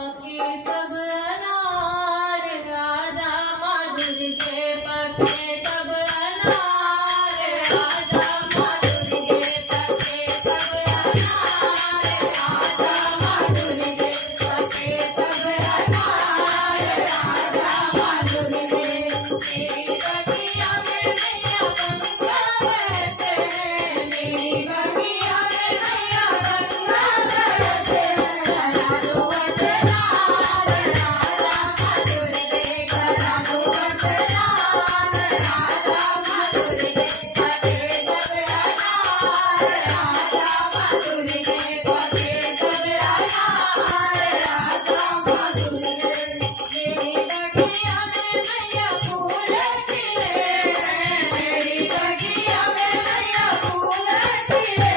पके सब अनार, राजा माधुर के पके सब अनार, राजा माधुर के पके सब अनार, राजा माधुर के पके सब अनार, राजा माधुर के। मेरी बगिया में मैया गंगा बहते, मेरी बगिया में मैया गंगा बहते, करा दो वचनार, राजा माधुर के, करा दो वचनार, राजा माधुर के पके सब अनार, राजा माधुर के पके सब अनार, राजा माधुर के। मेरी बगिया में मैया फूल खिले, मेरी बगिया में मैया फूल खिले,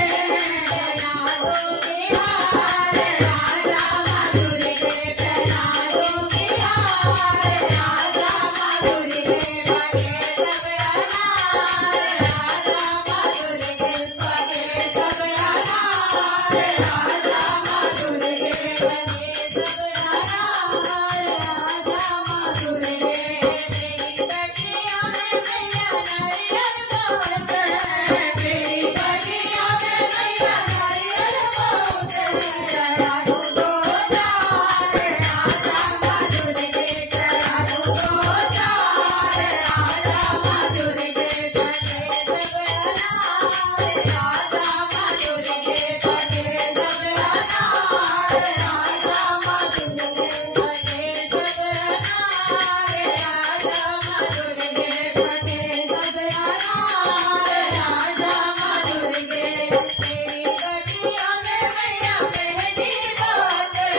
पहना दो बिहार, राजा माधुर के, पहना दो बिहार, राजा माधुर के पके सब अनार, राजा माधुर के पके सब अनार, राजा माधुर के पके सब अनार, राजा माधुर के। मेरी बगिया में मैया नारियल बहुत है, मेरी बगिया में मैया नारियल बहुत है, करा दो दो चार, राजा माधुर के, करा दो दो चार, राजा माधुर के पके सब अनार, राजा माधुर के पके सब अनार, राजा माधुर के पके सब अनार, राजा माधुर के पके सब अनार, राजा माधुर के। मेरी बगिया में मैया मेहंदी बहुत है,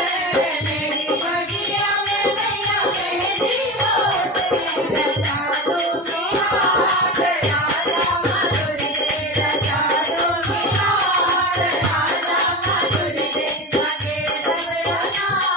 मेरी बगिया में मैया मेहंदी बहुत है, रचा दो बिहार, राजा माधुर के, रचा दो बिहार, राजा माधुर के पके सब अनार,